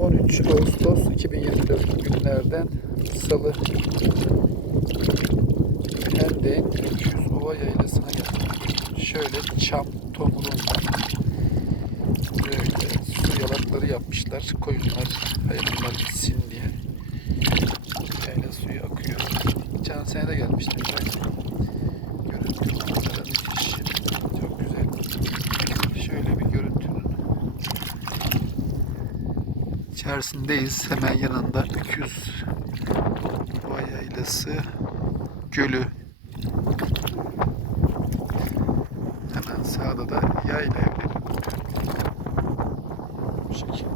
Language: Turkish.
13 Ağustos 2024 günlerden Salı Pendik'in 300 Ova Yaylası'na geldim. Şöyle çam tomurum var. Böyle su yalakları yapmışlar. Koyunlar, hayvanlar gitsin diye. Yayla suyu akıyor. Geçen sene de gelmiştim. Belki içerisindeyiz. Hemen yanında 200 Ova Yaylası Gölü. Hemen sağda da yayla evleri. Bu şekilde.